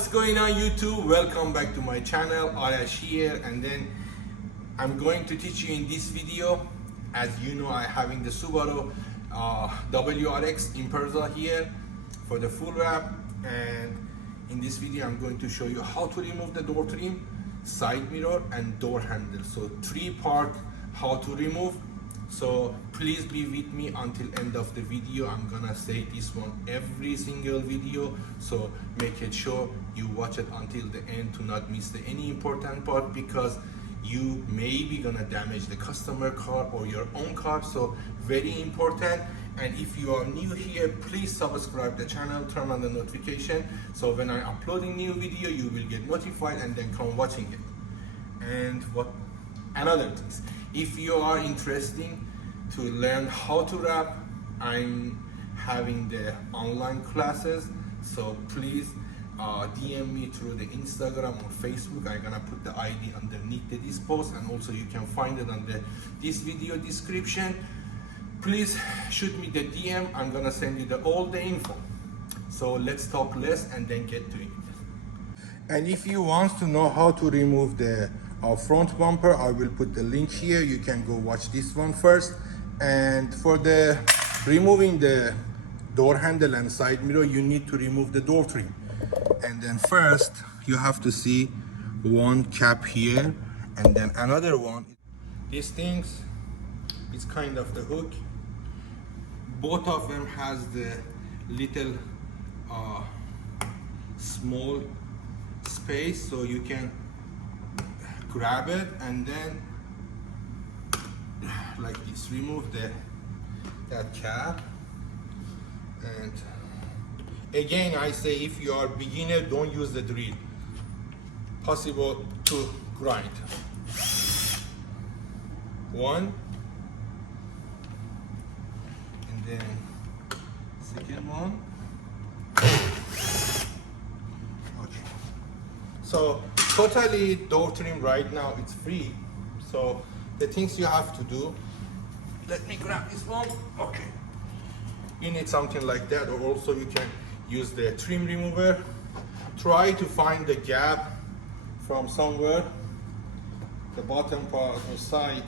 What's going on YouTube? Welcome back to my channel. Arash here, and then I'm going to teach you in this video. As you know, I'm having the Subaru WRX Imperza here for the full wrap, and in this video I'm going to show you how to remove the door trim, side mirror and door handle. So three part how to remove. So please be with me until end of the video. I'm gonna say this one every single video, so make it sure you watch it until the end to not miss any important part, because you may be gonna damage the customer car or your own car. So very important. And if you are new here, please subscribe the channel, turn on the notification, so when I upload a new video you will get notified and then come watching it. And what another things, if you are interested to learn how to wrap, I'm having the online classes, so please DM me through the Instagram or Facebook. I'm gonna put the ID underneath this post, and also you can find it under this video description. Please shoot me the DM. I'm gonna send you all the info. So let's talk less and then get to it. And if you want to know how to remove the front bumper, I will put the link here. You can go watch this one first. And for the removing the door handle and side mirror, you need to remove the door trim. And then first you have to see one cap here, and then another one. These things, it's kind of the hook. Both of them has the little small space, so you can grab it and then like this, remove that cap. And again I say, if you are beginner, don't use the drill, possible to grind. One, and then second one. Okay, so totally door trim right now it's free. So the things you have to do, let me grab this one. Okay, you need something like that, or also you can use the trim remover. Try to find the gap from somewhere, the bottom part or side.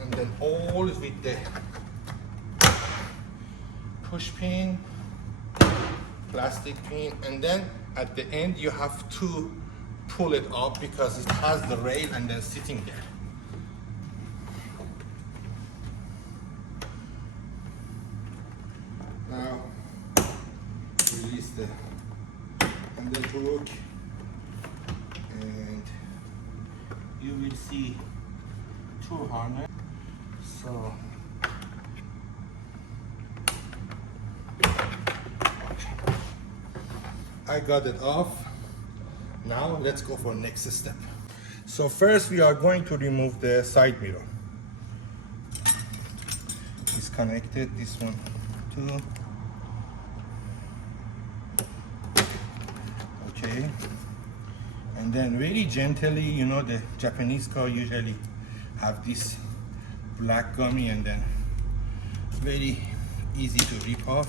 And then always with the push pin, plastic pin, and then at the end you have to pull it up because it has the rail and then sitting there. Now release the handle hook, and you will see two harness. So I got it off. Now let's go for next step. So first we are going to remove the side mirror. It's connected, this one too. Okay, and then very gently, you know, the Japanese car usually have this black gummy, and then very easy to rip off.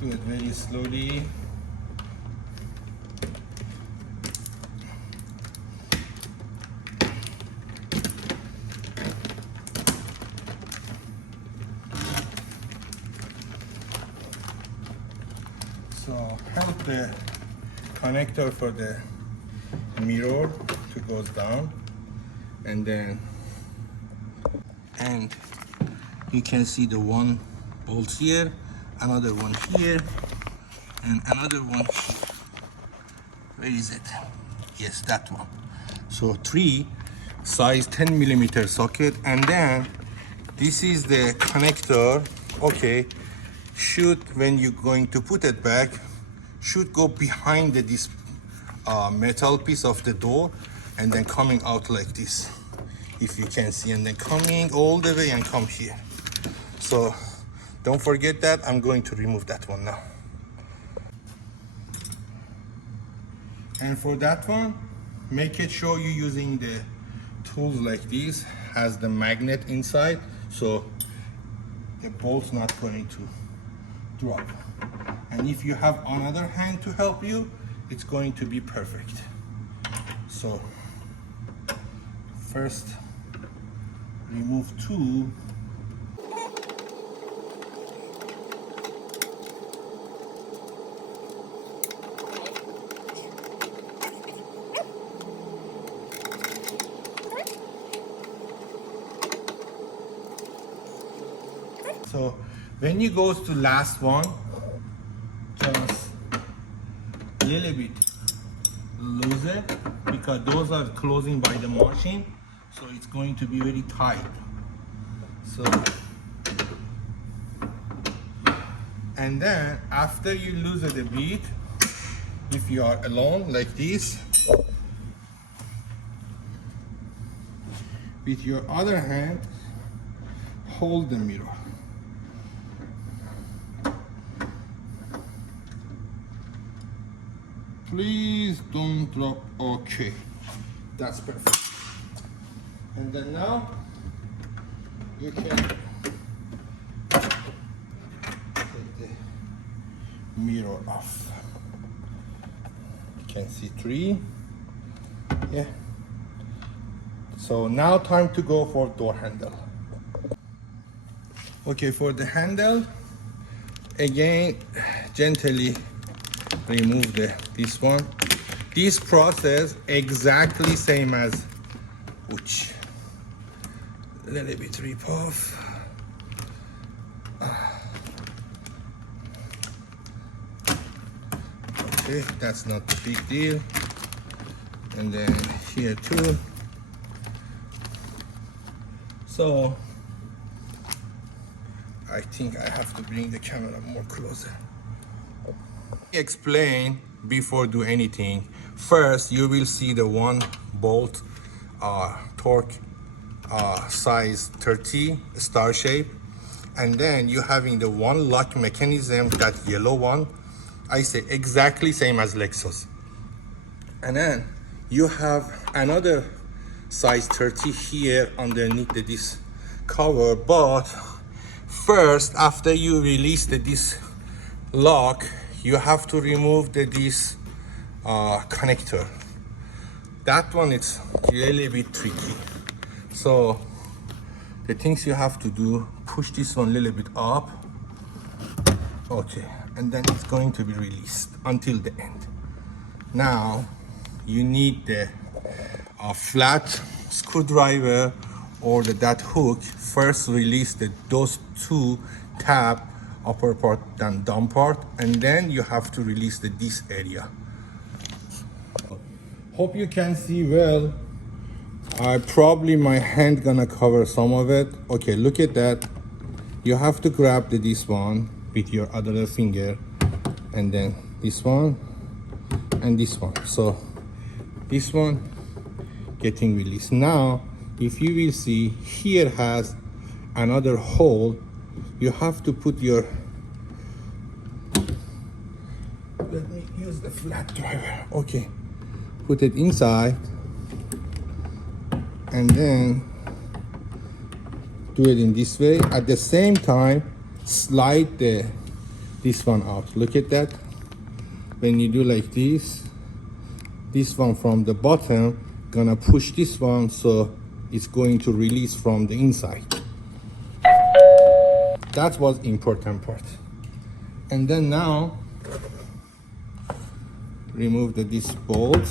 Do it very slowly. So help the connector for the mirror to go down, and then you can see the one bolt here, another one here, and another one here. Where is it? Yes, that one. So three size 10mm socket, and then this is the connector. Okay, should, when you're going to put it back, should go behind this metal piece of the door, and then coming out like this, if you can see, and then coming all the way and come here. So don't forget that. I'm going to remove that one now. And for that one, make it sure you're using the tools like this has the magnet inside, so the bolt's not going to drop. And if you have another hand to help you, it's going to be perfect. So first remove two. So when you go to last one, just a little bit loose it, because those are closing by the machine, so it's going to be very tight. So, and then after you lose it a bit, if you are alone like this, with your other hand hold the mirror. Please don't drop. Okay, that's perfect. And then now you can take the mirror off. You can see three. Yeah. So now time to go for door handle. Okay, for the handle, again, gently remove this one. This process exactly same as which. A little bit rip off. Okay, that's not a big deal. And then here too. So I think I have to bring the camera more closer. Explain before do anything. First, you will see the one bolt torque size 30 star shape, and then you having the one lock mechanism, that yellow one. I say exactly same as Lexus. And then you have another size 30 here underneath this cover. But first, after you release this lock, you have to remove this connector. That one is really a bit tricky. So the things you have to do, push this one a little bit up. Okay, and then it's going to be released until the end. Now you need the flat screwdriver or that hook. First release those two tab, upper part and down part, and then you have to release this area. Hope you can see well. Probably my hand gonna cover some of it. Okay, look at that. You have to grab this one with your other finger, and then this one and this one. So this one getting released. Now if you will see, here has another hole. You have to put your, let me use the flat driver. Okay, put it inside and then do it in this way. At the same time, slide this one out. Look at that. When you do like this one from the bottom gonna push this one, so it's going to release from the inside. That was important part. And then now remove this bolt.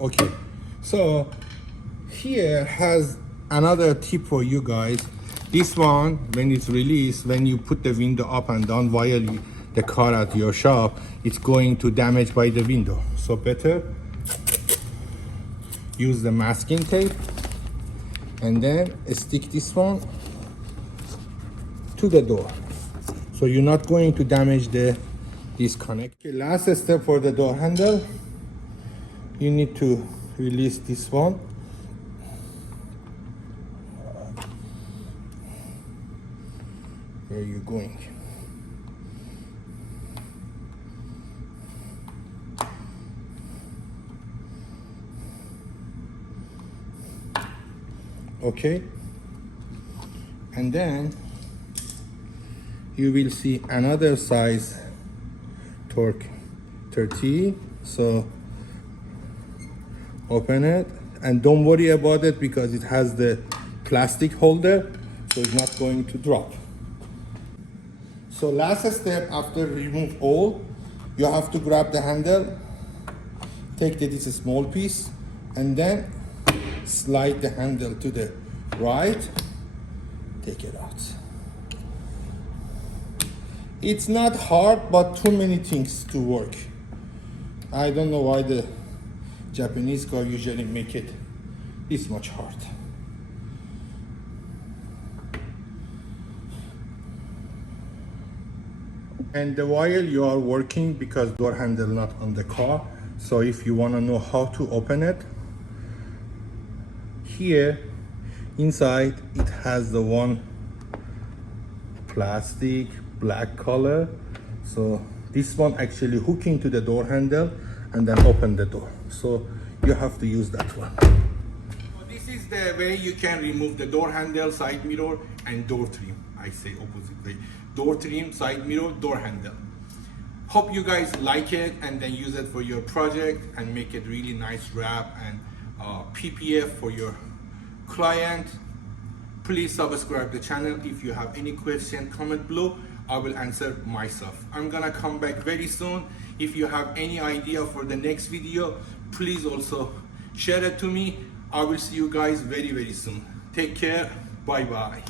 Okay, so here has another tip for you guys. This one, when it's released, when you put the window up and down while the car at your shop, it's going to damage by the window. So better use the masking tape and then stick this one to the door, so you're not going to damage this connect. Okay, last step for the door handle, you need to release this one. where you're going. Okay, and then you will see another size torque 30. So open it and don't worry about it because it has the plastic holder, so it's not going to drop. So last step, after remove all, you have to grab the handle, take this small piece, and then slide the handle to the right, take it out. It's not hard, but too many things to work. I don't know why the Japanese car usually make it this much hard. And the while you are working, because door handle not on the car, so if you want to know how to open it, here inside it has the one plastic black color, so this one actually hooking to the door handle and then open the door, so you have to use that one. So this is the way you can remove the door handle, side mirror, and door trim. I say opposite way: door trim, side mirror, door handle. Hope you guys like it and then use it for your project and make it really nice wrap and PPF for your client. Please subscribe the channel. If you have any question, comment below. I will answer myself. I'm gonna come back very soon. If you have any idea for the next video, please also share it to me. I will see you guys very soon. Take care. Bye bye.